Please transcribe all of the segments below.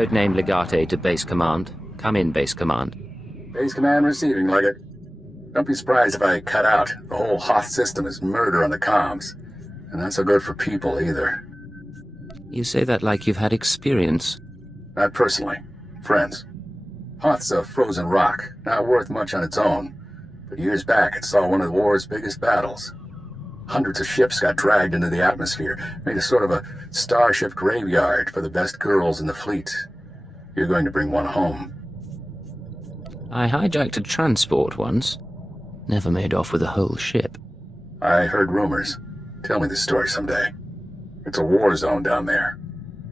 Codename Legate to Base Command. Come in, Base Command. Base Command receiving, Leggett. Don't be surprised if I cut out. The whole Hoth system is murder on the comms. And not so good for people, either. You say that like you've had experience. Not personally. Friends. Hoth's a frozen rock, not worth much on its own. But years back, it saw one of the war's biggest battles. Hundreds of ships got dragged into the atmosphere, made a sort of a starship graveyard for the best girls in the fleet. You're going to bring one home. I hijacked a transport once. Never made off with a whole ship. I heard rumors. Tell me the story someday. It's a war zone down there.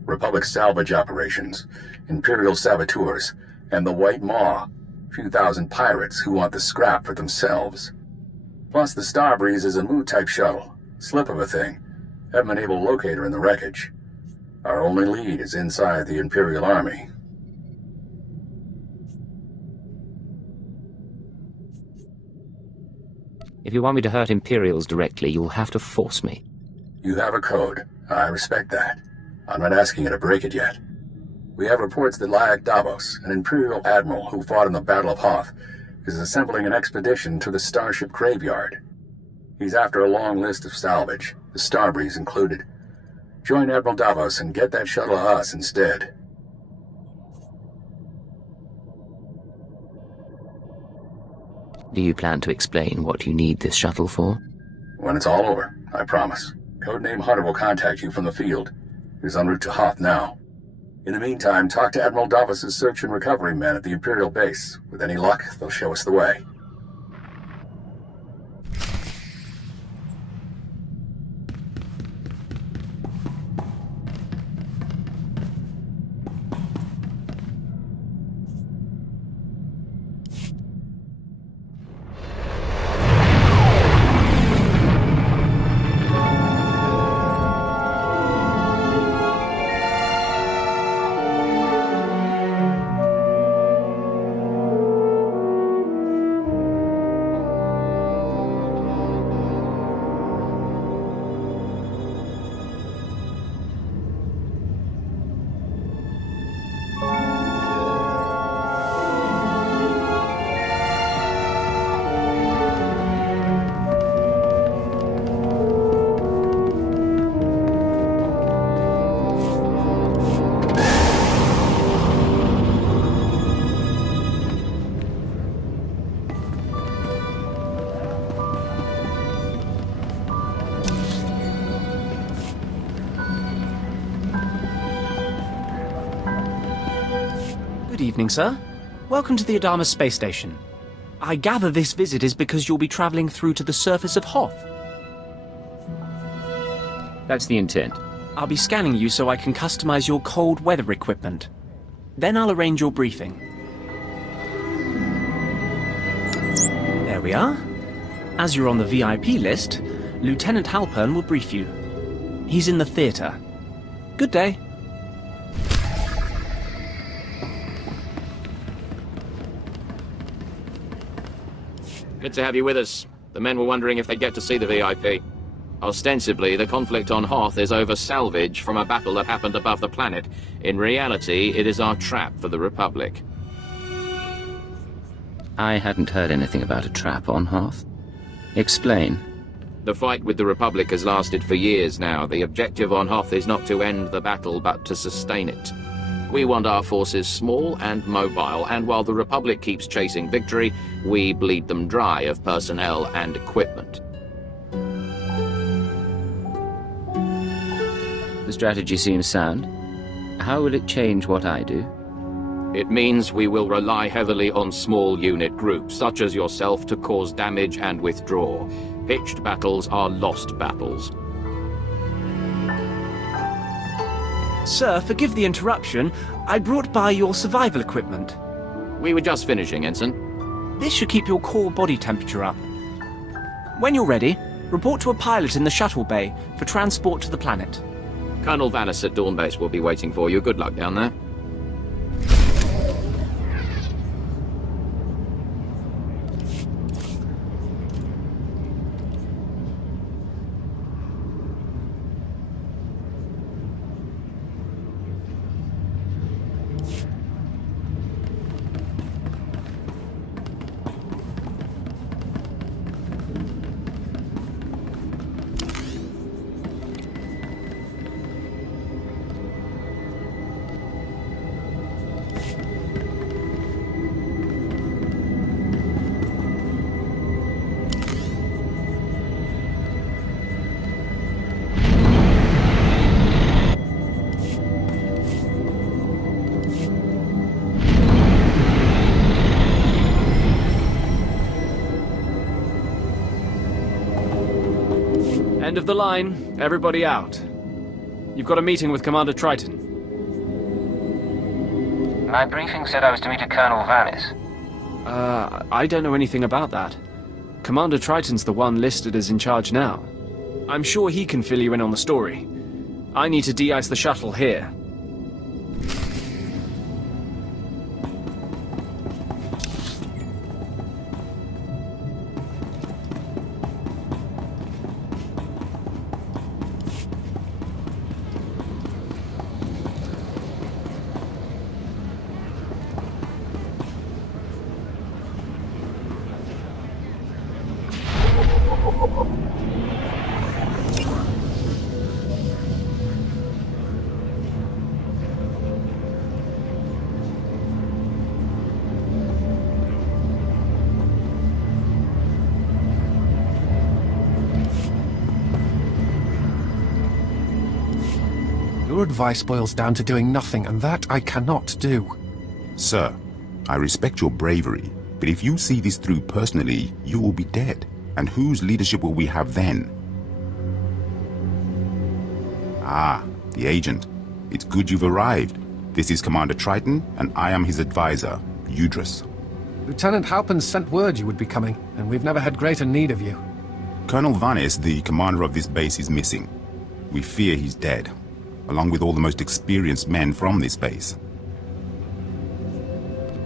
Republic salvage operations, Imperial saboteurs, and the White Maw. A few thousand pirates who want the scrap for themselves. Plus the Starbreeze is a Mu-type shuttle. Slip of a thing. Haven't been able to locate her in the wreckage. Our only lead is inside the Imperial Army. If you want me to hurt Imperials directly, you'll have to force me. You have a code. I respect that. I'm not asking you to break it yet. We have reports that Lyak Davos, an Imperial admiral who fought in the Battle of Hoth, is assembling an expedition to the Starship Graveyard. He's after a long list of salvage, the Starbreeze included. Join Admiral Davos and get that shuttle to us instead. Do you plan to explain what you need this shuttle for? When it's all over, I promise. Codename Hunter will contact you from the field. He's en route to Hoth now. In the meantime, talk to Admiral Davos' search and recovery men at the Imperial base. With any luck, they'll show us the way. Good evening, sir. Welcome to the Adama space station. I gather this visit is because you'll be traveling through to the surface of Hoth. That's the intent. I'll be scanning you so I can customize your cold weather equipment. Then I'll arrange your briefing. There we are. As you're on the VIP list, Lieutenant Halpern will brief you. He's in the theater. Good day. Good to have you with us. The men were wondering if they'd get to see the VIP. Ostensibly, the conflict on Hoth is over salvage from a battle that happened above the planet. In reality, it is our trap for the Republic. I hadn't heard anything about a trap on Hoth. Explain. The fight with the Republic has lasted for years now. The objective on Hoth is not to end the battle, but to sustain it. We want our forces small and mobile, and while the Republic keeps chasing victory, we bleed them dry of personnel and equipment. The strategy seems sound. How will it change what I do? It means we will rely heavily on small unit groups, such as yourself, to cause damage and withdraw. Pitched battles are lost battles. Sir, forgive the interruption. I brought by your survival equipment. We were just finishing, Ensign. This should keep your core body temperature up. When you're ready, report to a pilot in the shuttle bay for transport to the planet. Colonel Valis at Dawn Base will be waiting for you. Good luck down there. End of the line. Everybody out. You've got a meeting with Commander Triton. My briefing said I was to meet a Colonel Vanis. I don't know anything about that. Commander Triton's the one listed as in charge now. I'm sure he can fill you in on the story. I need to de-ice the shuttle here. Your advice boils down to doing nothing, and that I cannot do. Sir, I respect your bravery, but if you see this through personally, you will be dead. And whose leadership will we have then? Ah, the agent. It's good you've arrived. This is Commander Triton, and I am his advisor, Udris. Lieutenant Halpin sent word you would be coming, and we've never had greater need of you. Colonel Vanis, the commander of this base, is missing. We fear he's dead, along with all the most experienced men from this base.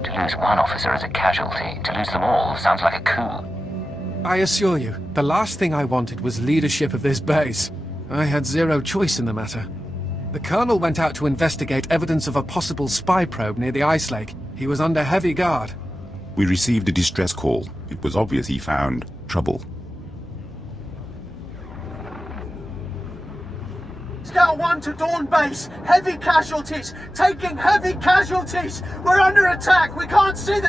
To lose one officer as a casualty, to lose them all sounds like a coup. I assure you, the last thing I wanted was leadership of this base. I had zero choice in the matter. The Colonel went out to investigate evidence of a possible spy probe near the ice lake. He was under heavy guard. We received a distress call. It was obvious he found trouble. Scout 1 to Dawn Base. Heavy casualties. Taking heavy casualties. We're under attack. We can't see the...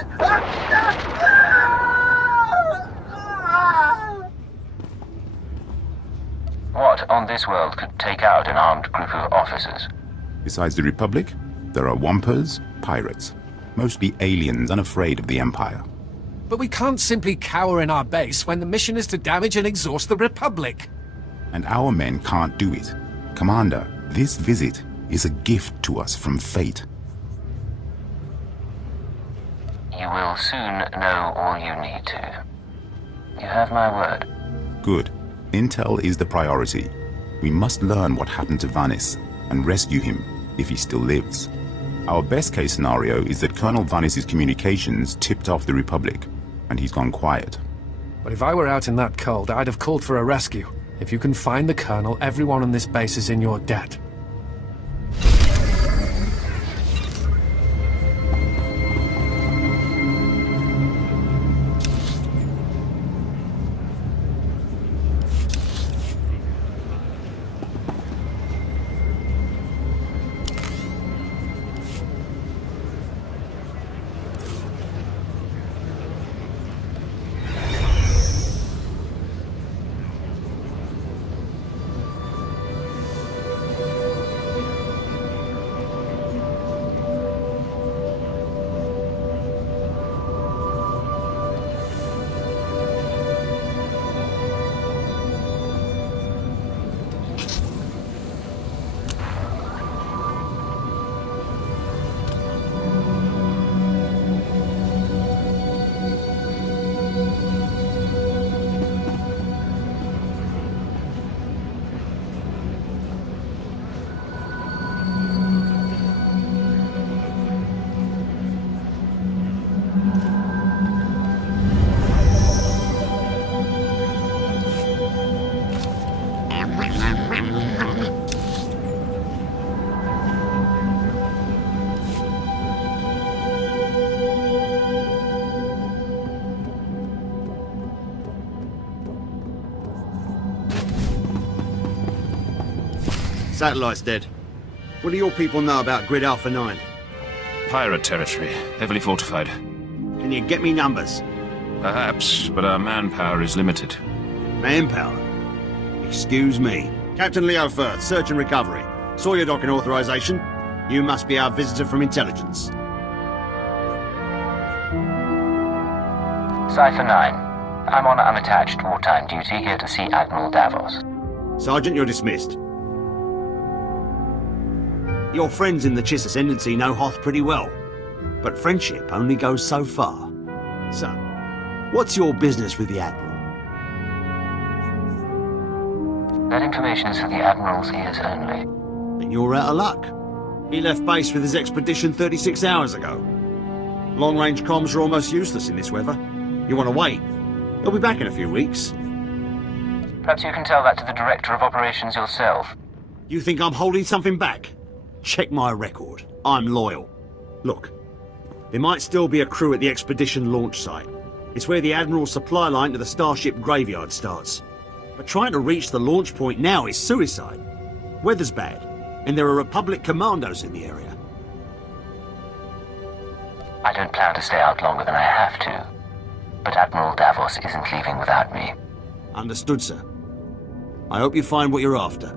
What on this world could take out an armed group of officers? Besides the Republic, there are Wampers, pirates. Mostly aliens unafraid of the Empire. But we can't simply cower in our base when the mission is to damage and exhaust the Republic. And our men can't do it. Commander, this visit is a gift to us from fate. You will soon know all you need to. You have my word. Good. Intel is the priority. We must learn what happened to Vanis and rescue him if he still lives. Our best case scenario is that Colonel Vanis' communications tipped off the Republic, and he's gone quiet. But if I were out in that cold, I'd have called for a rescue. If you can find the Colonel, everyone on this base is in your debt. Satellite's dead. What do your people know about Grid Alpha 9? Pirate territory, heavily fortified. Can you get me numbers? Perhaps, but our manpower is limited. Manpower? Excuse me. Captain Leo Firth, search and recovery. Saw your docking authorization. You must be our visitor from intelligence. Cipher 9. I'm on unattached wartime duty here to see Admiral Davos. Sergeant, you're dismissed. Your friends in the Chiss Ascendancy know Hoth pretty well, but friendship only goes so far. So, what's your business with the Admiral? That information is for the Admiral's ears only. Then you're out of luck. He left base with his expedition 36 hours ago. Long-range comms are almost useless in this weather. You want to wait? He'll be back in a few weeks. Perhaps you can tell that to the Director of Operations yourself. You think I'm holding something back? Check my record. I'm loyal. Look, there might still be a crew at the expedition launch site. It's where the Admiral's supply line to the Starship graveyard starts. But trying to reach the launch point now is suicide. Weather's bad, and there are Republic commandos in the area. I don't plan to stay out longer than I have to. But Admiral Davos isn't leaving without me. Understood, sir. I hope you find what you're after.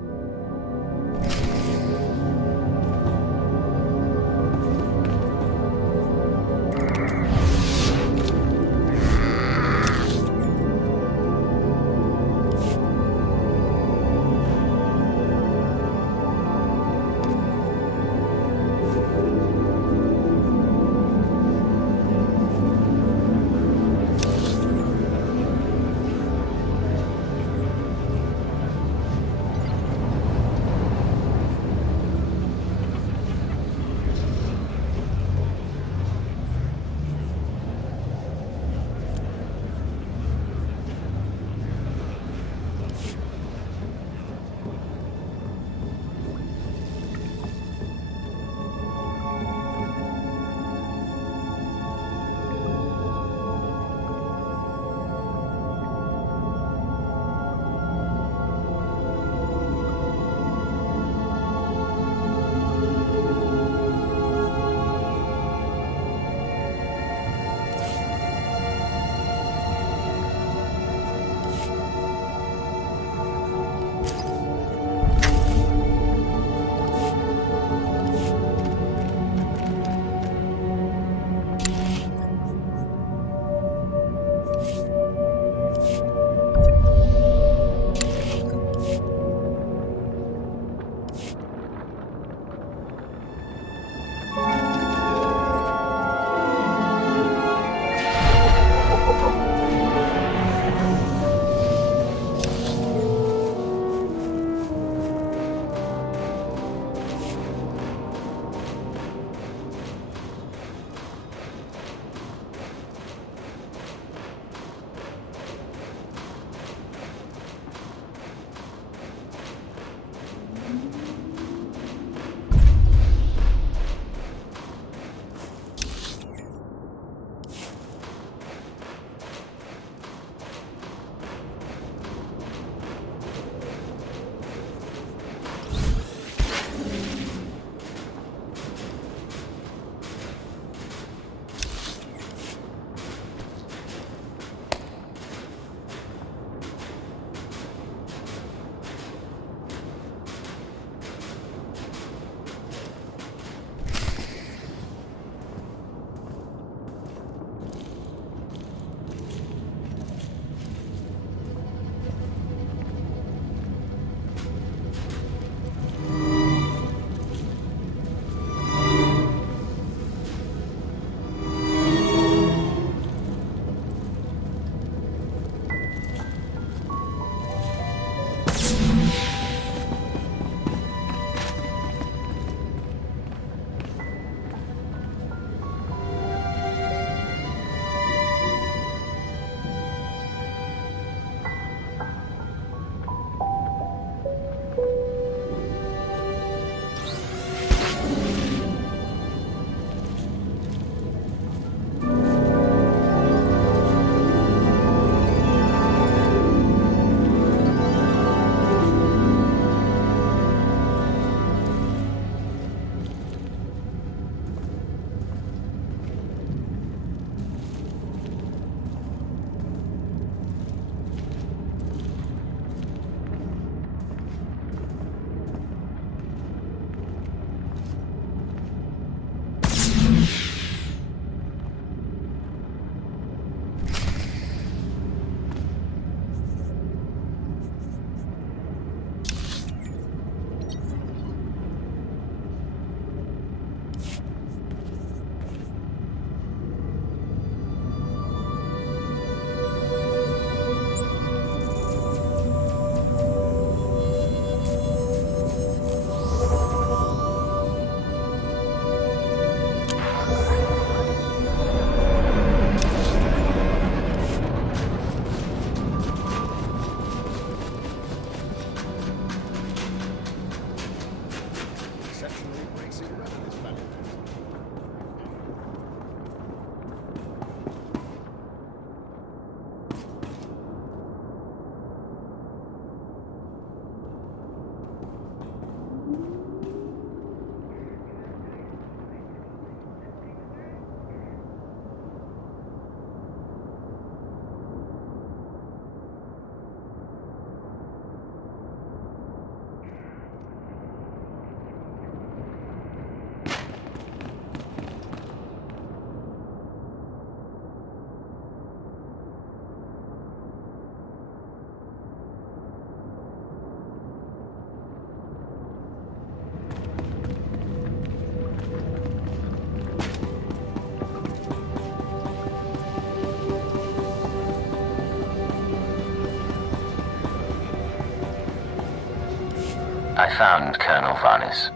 I found Colonel Vanis.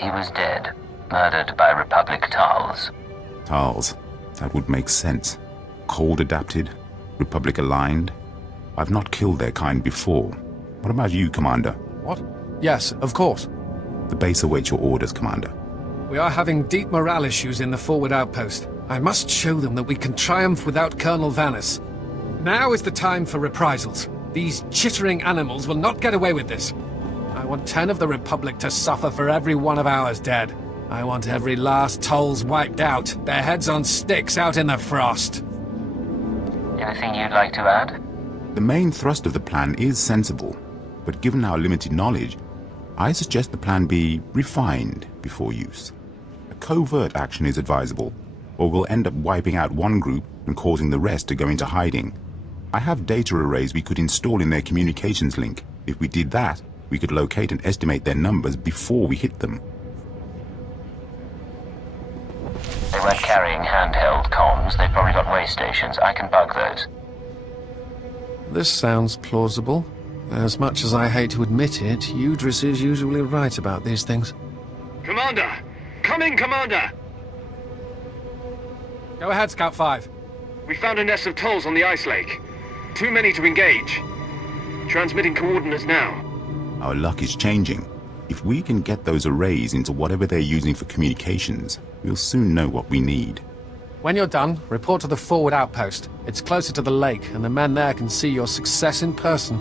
He was dead, murdered by Republic Tals. Tals. That would make sense. Cold adapted, Republic aligned. I've not killed their kind before. What about you, Commander? What? Yes, of course. The base awaits your orders, Commander. We are having deep morale issues in the forward outpost. I must show them that we can triumph without Colonel Vanis. Now is the time for reprisals. These chittering animals will not get away with this. I want 10 of the Republic to suffer for every one of ours dead. I want every last Tolls wiped out, their heads on sticks out in the frost. Anything you'd like to add? The main thrust of the plan is sensible, but given our limited knowledge, I suggest the plan be refined before use. A covert action is advisable, or we'll end up wiping out one group and causing the rest to go into hiding. I have data arrays we could install in their communications link. If we did that, we could locate and estimate their numbers before we hit them. They weren't carrying handheld comms. They've probably got way stations. I can bug those. This sounds plausible. As much as I hate to admit it, Udris is usually right about these things. Commander! Come in, Commander! Go ahead, Scout 5. We found a nest of Tolls on the ice lake. Too many to engage. Transmitting coordinates now. Our luck is changing. If we can get those arrays into whatever they're using for communications, we'll soon know what we need. When you're done, report to the forward outpost. It's closer to the lake, and the men there can see your success in person.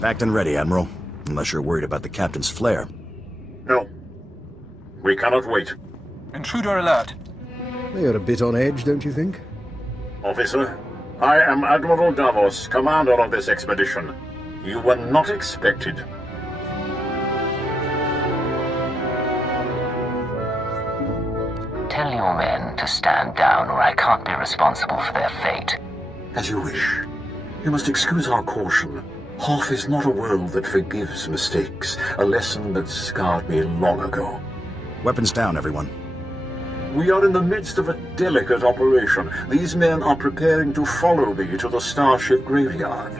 Packed and ready, Admiral. Unless you're worried about the captain's flare. No. We cannot wait. Intruder alert. You're a bit on edge, don't you think? Officer, I am Admiral Davos, commander of this expedition. You were not expected. Tell your men to stand down, or I can't be responsible for their fate. As you wish. You must excuse our caution. Hoth is not a world that forgives mistakes, a lesson that scarred me long ago. Weapons down, everyone. We are in the midst of a delicate operation. These men are preparing to follow me to the starship graveyard.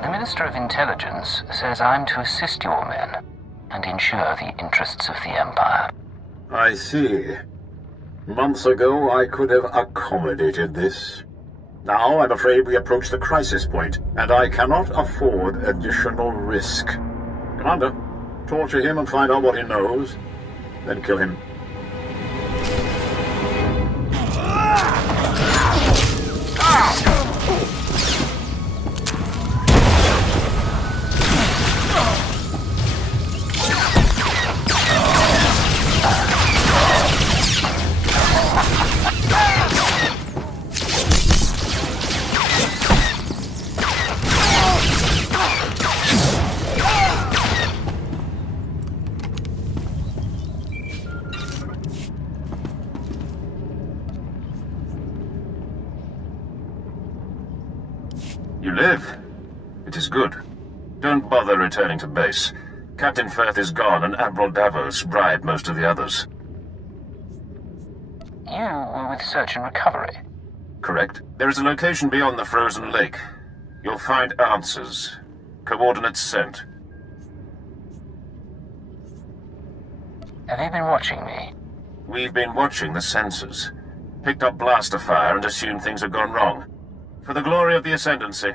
The Minister of Intelligence says I'm to assist your men and ensure the interests of the Empire. I see. Months ago, I could have accommodated this. Now, I'm afraid we approach the crisis point, and I cannot afford additional risk. Commander, torture him and find out what he knows, then kill him. You live. It is good. Don't bother returning to base. Captain Firth is gone, and Admiral Davos bribed most of the others. You were with Search and Recovery? Correct. There is a location beyond the frozen lake. You'll find answers. Coordinates sent. Have you been watching me? We've been watching the sensors. Picked up blaster fire and assumed things had gone wrong. For the glory of the Ascendancy.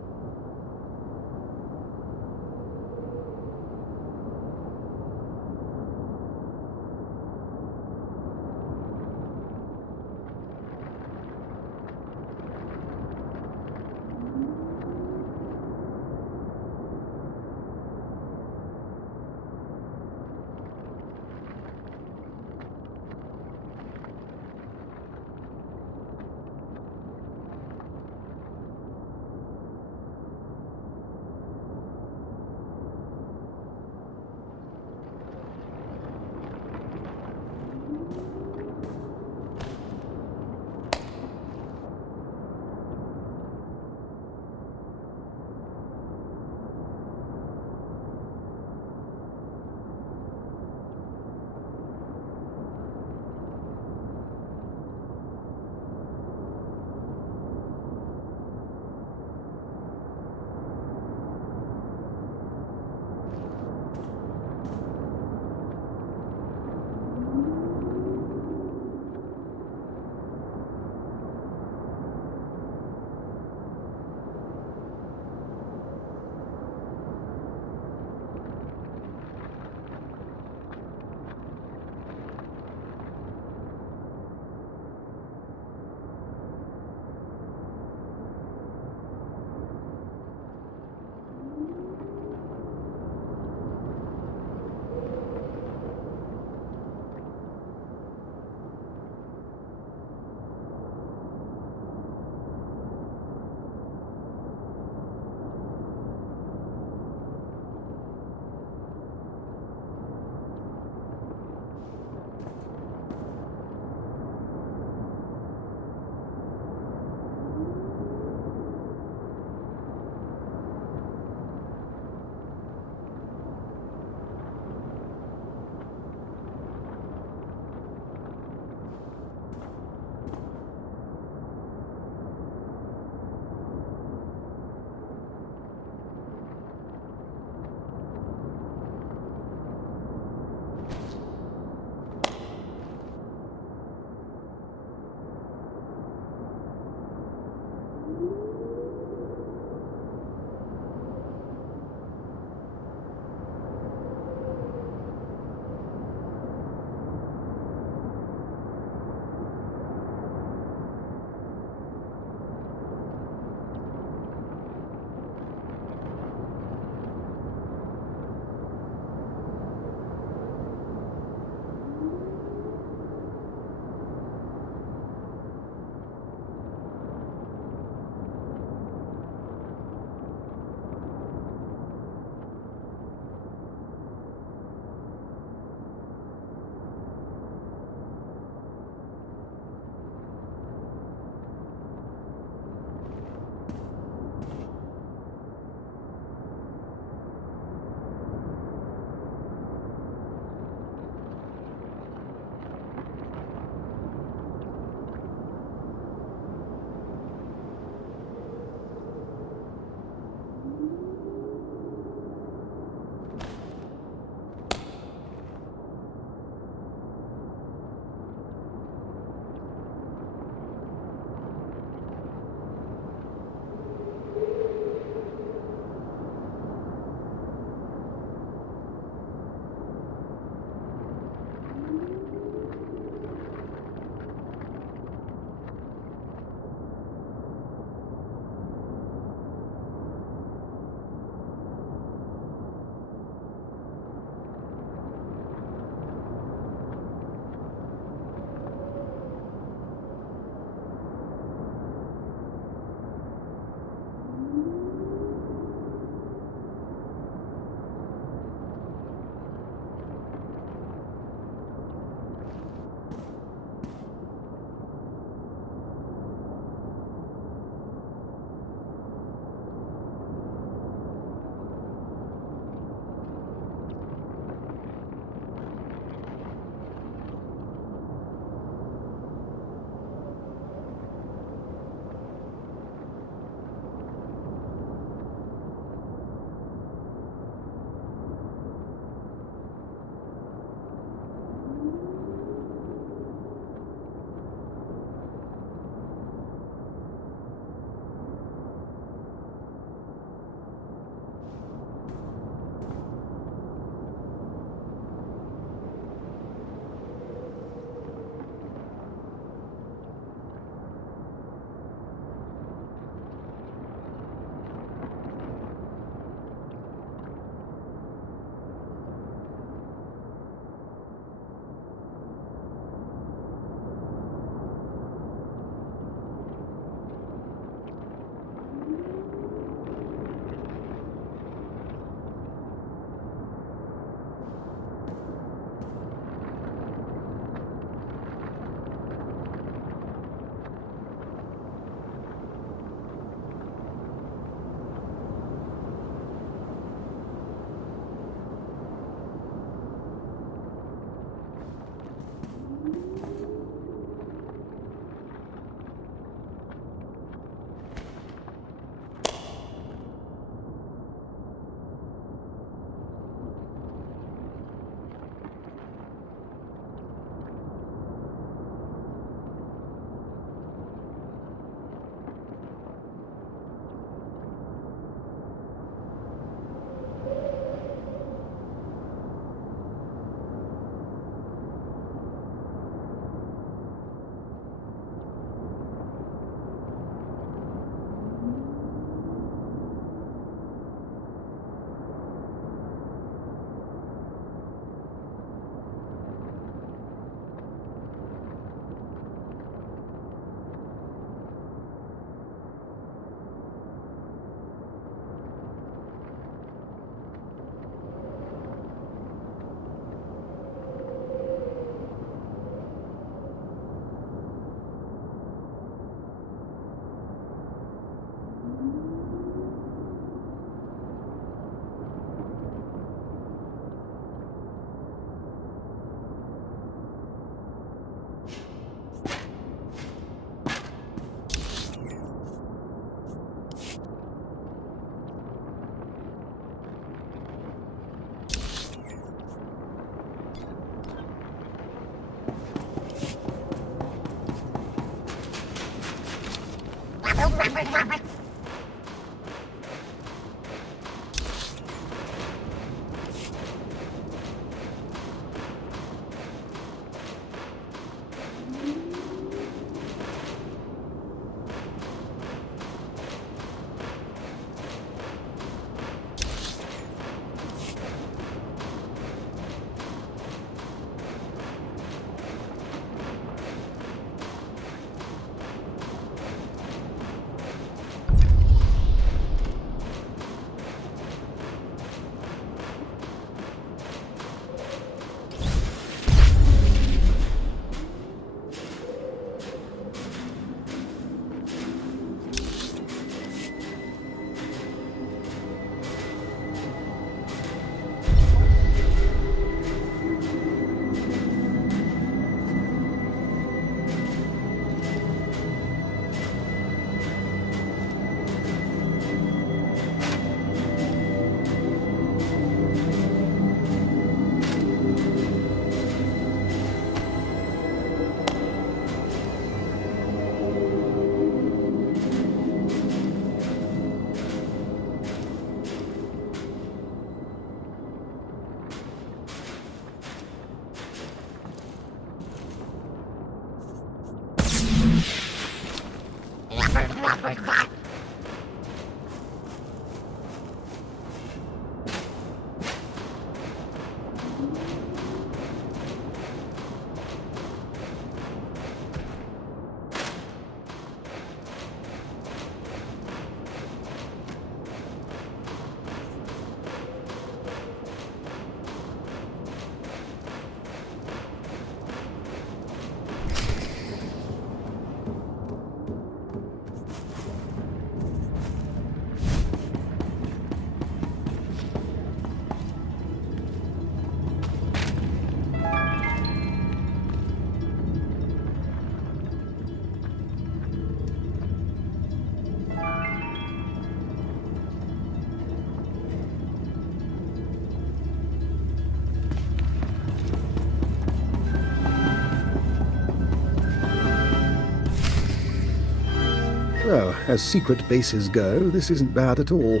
Well, as secret bases go, this isn't bad at all.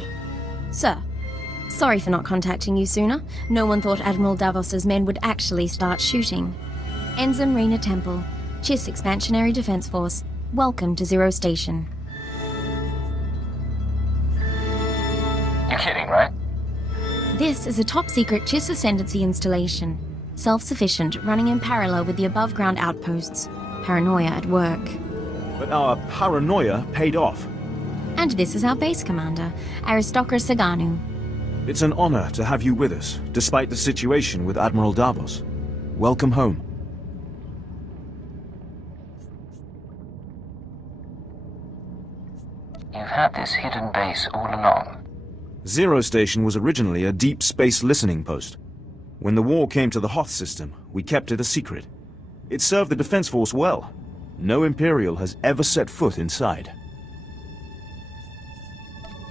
Sir, sorry for not contacting you sooner. No one thought Admiral Davos's men would actually start shooting. Ensign Rena Temple, CIS Expansionary Defense Force. Welcome to Zero Station. You're kidding, right? This is a top-secret CIS Ascendancy installation. Self-sufficient, running in parallel with the above-ground outposts. Paranoia at work. But our paranoia paid off. And this is our base commander, Aristocra Saganu. It's an honor to have you with us, despite the situation with Admiral Davos. Welcome home. You've had this hidden base all along. Zero Station was originally a deep space listening post. When the war came to the Hoth system, we kept it a secret. It served the Defense Force well. No Imperial has ever set foot inside.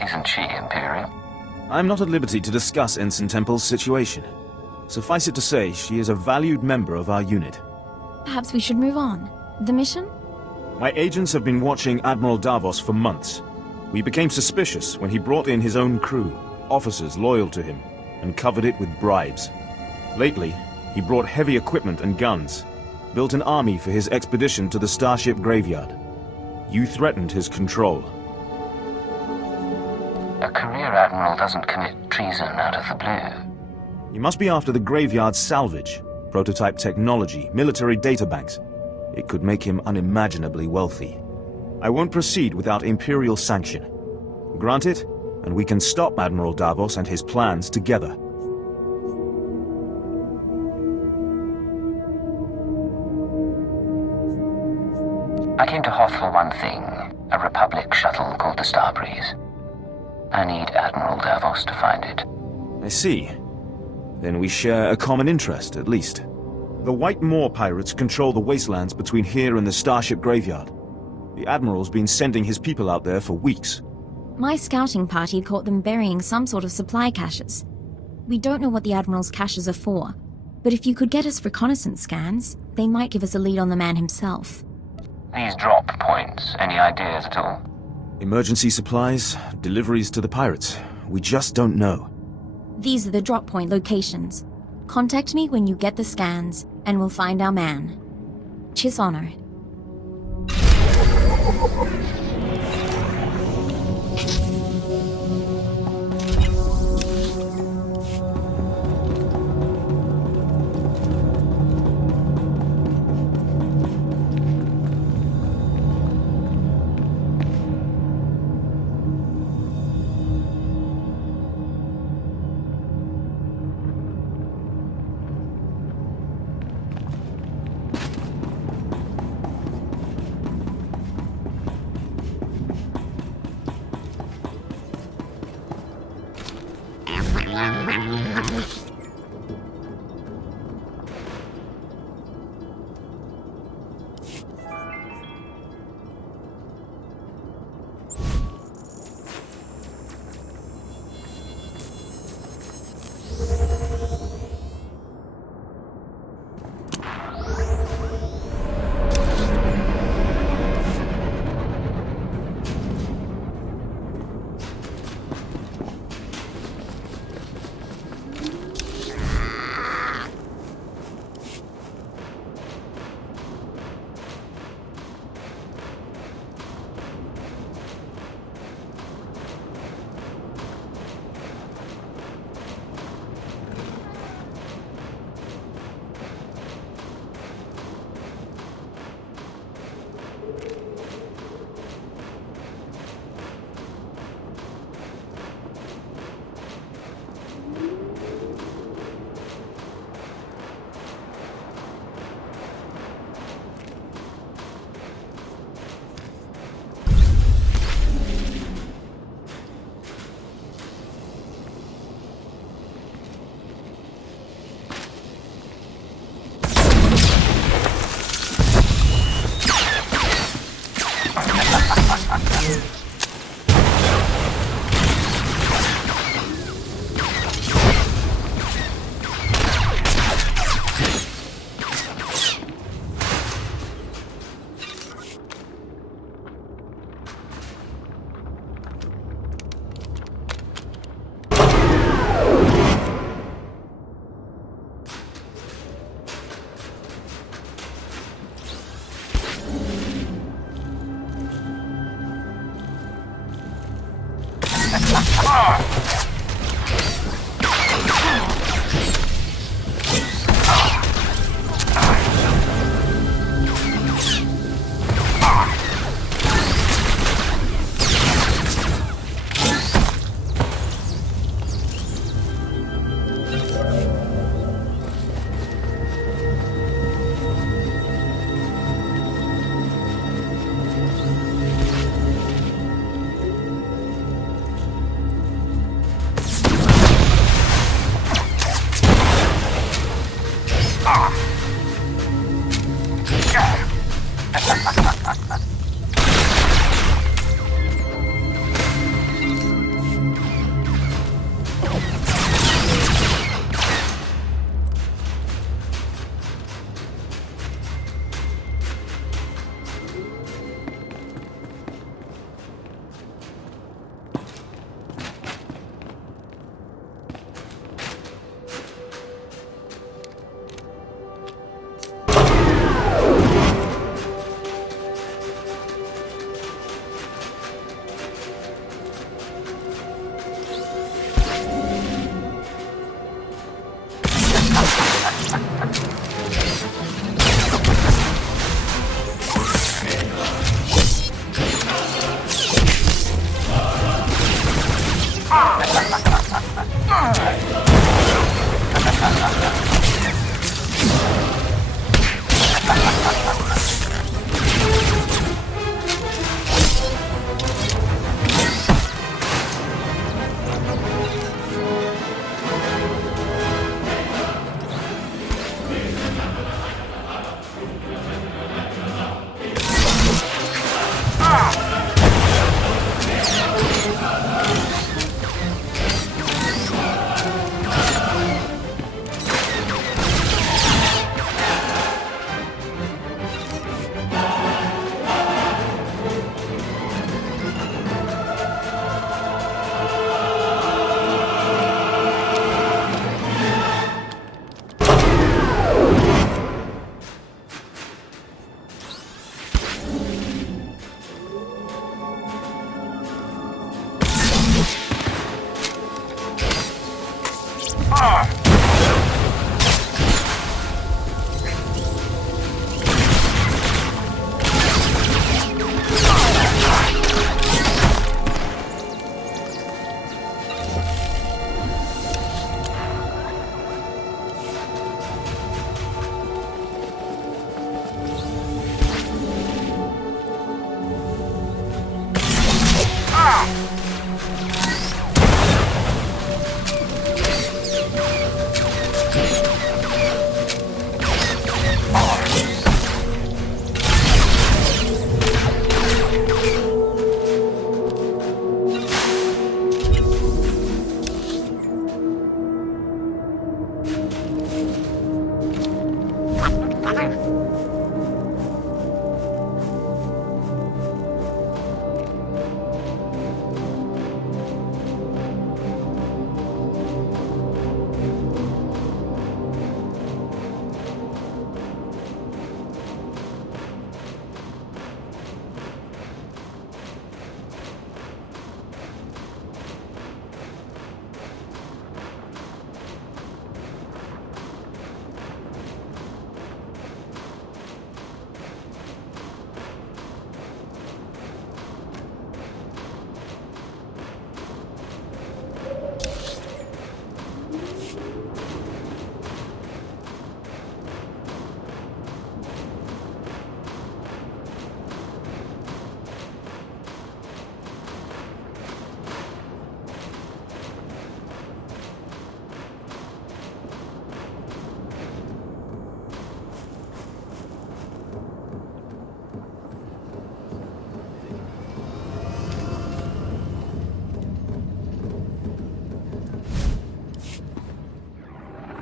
Isn't she Imperial? I'm not at liberty to discuss Ensign Temple's situation. Suffice it to say, she is a valued member of our unit. Perhaps we should move on. The mission? My agents have been watching Admiral Davos for months. We became suspicious when he brought in his own crew, officers loyal to him, and covered it with bribes. Lately, he brought heavy equipment and guns, built an army for his expedition to the Starship Graveyard. You threatened his control. A career admiral doesn't commit treason out of the blue. You must be after the Graveyard's salvage, prototype technology, military databanks. It could make him unimaginably wealthy. I won't proceed without Imperial sanction. Grant it, and we can stop Admiral Davos and his plans together. I came to Hoth for one thing, a Republic shuttle called the Starbreeze. I need Admiral Davos to find it. I see. Then we share a common interest, at least. The White Moor pirates control the wastelands between here and the Starship Graveyard. The Admiral's been sending his people out there for weeks. My scouting party caught them burying some sort of supply caches. We don't know what the Admiral's caches are for, but if you could get us reconnaissance scans, they might give us a lead on the man himself. These drop points, any ideas at all? Emergency supplies, deliveries to the pirates. We just don't know. These are the drop point locations. Contact me when you get the scans, and we'll find our man. Chiss honor.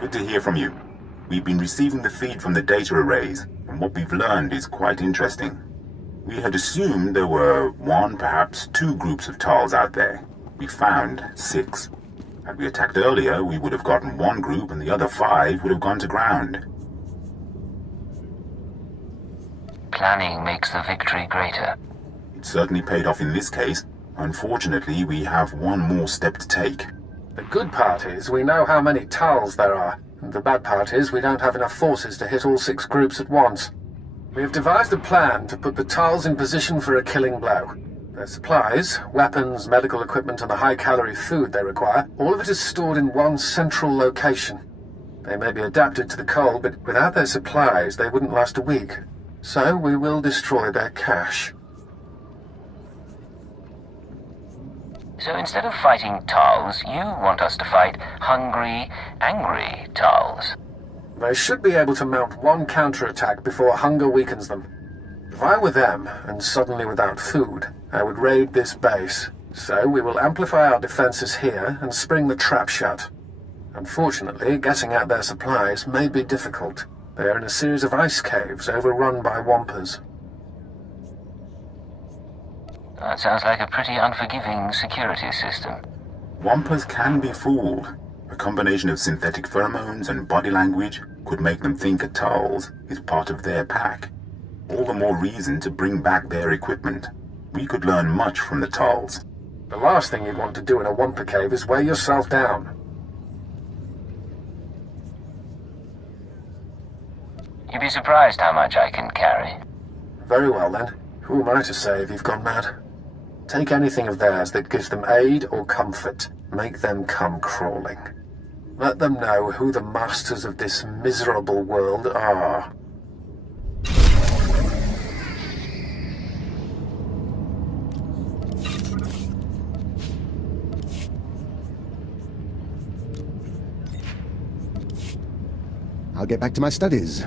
Good to hear from you. We've been receiving the feed from the data arrays, and what we've learned is quite interesting. We had assumed there were one, perhaps two groups of Tals out there. We found 6. Had we attacked earlier, we would have gotten one group and the other 5 would have gone to ground. Planning makes the victory greater. It certainly paid off in this case. Unfortunately, we have one more step to take. The good part is we know how many Tals there are, and the bad part is we don't have enough forces to hit all 6 groups at once. We have devised a plan to put the Tals in position for a killing blow. Their supplies, weapons, medical equipment, and the high-calorie food they require, all of it is stored in one central location. They may be adapted to the cold, but without their supplies they wouldn't last a week. So we will destroy their cache. So instead of fighting Tals, you want us to fight hungry, angry Tals. They should be able to mount one counterattack before hunger weakens them. If I were them, and suddenly without food, I would raid this base. So we will amplify our defenses here and spring the trap shut. Unfortunately, getting at their supplies may be difficult. They are in a series of ice caves overrun by Wampers. That sounds like a pretty unforgiving security system. Wampers can be fooled. A combination of synthetic pheromones and body language could make them think a Tals is part of their pack. All the more reason to bring back their equipment. We could learn much from the Tals. The last thing you'd want to do in a Wamper cave is weigh yourself down. You'd be surprised how much I can carry. Very well then. Who am I to say if you've gone mad? Take anything of theirs that gives them aid or comfort. Make them come crawling. Let them know who the masters of this miserable world are. I'll get back to my studies.